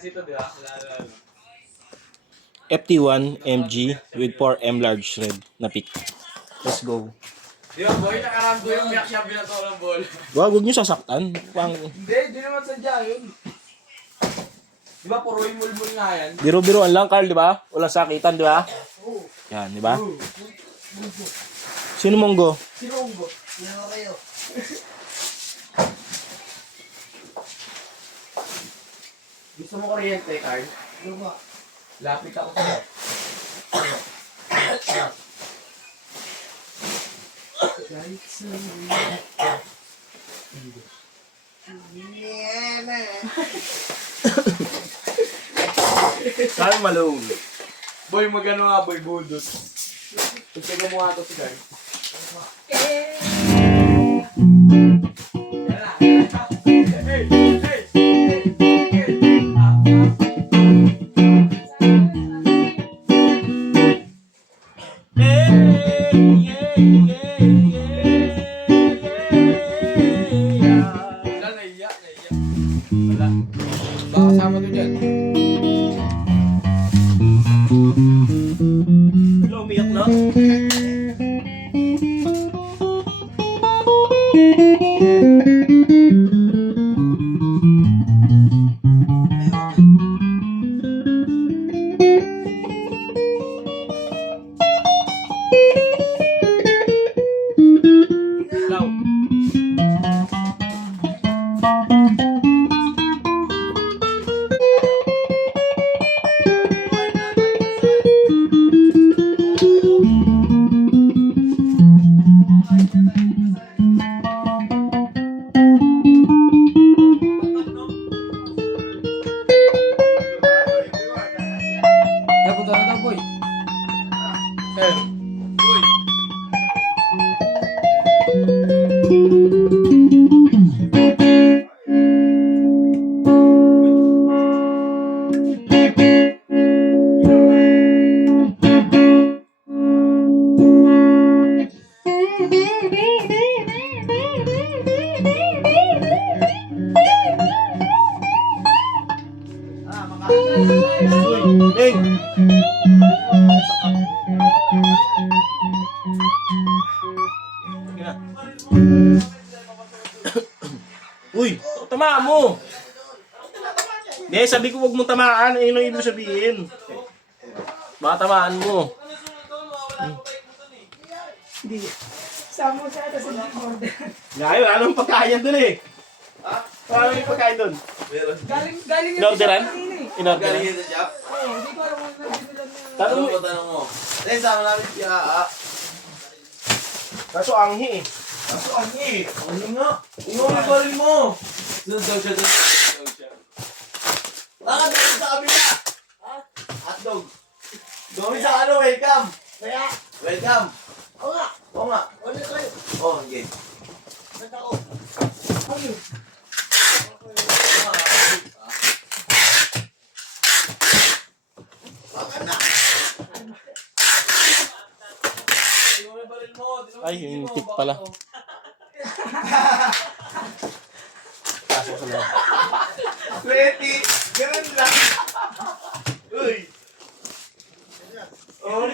kasi ito, di ba? FT1 MG with 4M large red na pick. Let's go. Di ba, boy? Nakarambo yung biyak siya binato ng ball. Huwag nyo sasaktan. Hindi, di naman sadya yun. Di ba, puro yung mulmul nga yan? Biro-biroan lang, Carl, di ba? Walang sakitan, di ba? Yan, di ba? Sino monggo? Sino unggo? Sino kayo? Gusto mo kuryente, Carl? Ano ba? Lapit ako sa'yo. Yeah, man. Carl Malone. Boy, magano nga, boy, budot. Pagtaga mo nga ito si Carl. Wala, naiyak. Wala. Baka kasama to dyan. Wala, umiyak na. Kaya punta na daw, boy. Sir. Boy. Uy, hey! Sige na. Uy, tamaan mo! Hindi, sabi ko huwag mong tamaan. Ayun ang ibig sabihin. Baka tamaan mo. Samo sa ito sa Discord. Ngayon, wala nang pagkain dun eh. Wala nang pagkain dun. Galing Inorderan? kanina eh. Inorderan? Galing ito, Jap. Oo, hindi ko alam kung nabibilan na. Tanong Ano mo. ba tanong mo? Eh, sama namin si Aa. Kaso anghi eh. Kaso ang ano nga? Ino yung baril mo. Sunod daw siya doon. Bakit natin sa kabila? Hotdog. Gawin sa ano, welcome. Kaya, Welcome. oo nga, Oo nga. ulit kayo. Oh, okay. Ba't ako? Ano? Baka na. Tingnan mo yung baril mo. Ay, yung tip pala. Kaso sa loob. Pwede. Ganun lang. Uy. Oh.